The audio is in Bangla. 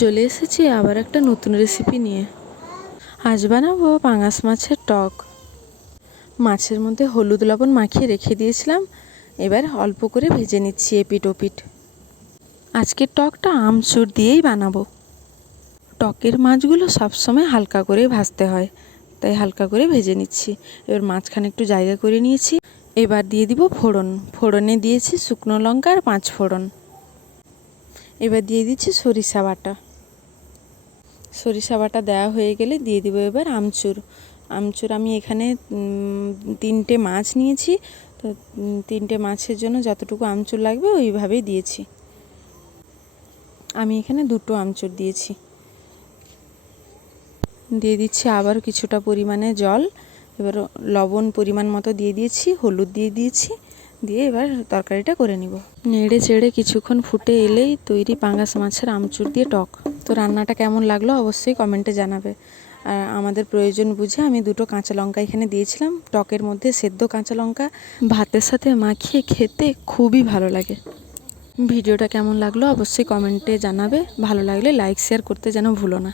চলে এসেছি আবার একটা নতুন রেসিপি নিয়ে। আজ বানাবো পাঙাশ মাছের টক। মাছের মধ্যে হলুদ লবণ মাখিয়ে রেখে দিয়েছিলাম, এবার অল্প করে ভেজে নিচ্ছি এপিট ওপিট। আজকের টকটা আমচুর দিয়েই বানাবো। টকের মাছগুলো সবসময় হালকা করে ভাজতে হয়, তাই হালকা করে ভেজে নিচ্ছি। এবার মাঝখানে একটু জায়গা করে নিয়েছি। এবার দিয়ে দিব ফোড়ন। ফোড়নে দিয়েছি শুকনো লঙ্কা আর 5 ফোড়ন। এবার দিয়ে দিচ্ছি সরিষা বাটা। সরিষা বাটা দেওয়া হয়ে গেলে দিয়ে দিব এবার আমচুর। আমচুর আমি এখানে 3টে মাছ নিয়েছি, তো 3টে মাছের জন্য যতটুকু আমচুর লাগবে ওইভাবেই দিয়েছি। আমি এখানে 2টো আমচুর দিয়েছি। দিয়ে দিচ্ছি আবার কিছুটা পরিমাণে জল। এবার লবণ পরিমাণ মতো দিয়ে দিয়েছি, হলুদ দিয়ে দিয়েছি। দিয়ে এবার তরকারিটা করে নিব। নেড়ে চেড়ে কিছুক্ষণ ফুটে এলেই তৈরি পাঙাশ মাছের আমচুর দিয়ে টক। তো রান্নাটা কেমন লাগলো অবশ্যই কমেন্টে জানাবে। আর আমাদের প্রয়োজন বুঝে আমি 2টো কাঁচা লঙ্কা এখানে দিয়েছিলাম। টকের মধ্যে সেদ্ধ কাঁচা লঙ্কা ভাতের সাথে মাখিয়ে খেতে খুবই ভালো লাগে। ভিডিওটা কেমন লাগলো অবশ্যই কমেন্টে জানাবে। ভালো লাগলে লাইক শেয়ার করতে যেন ভুলো না।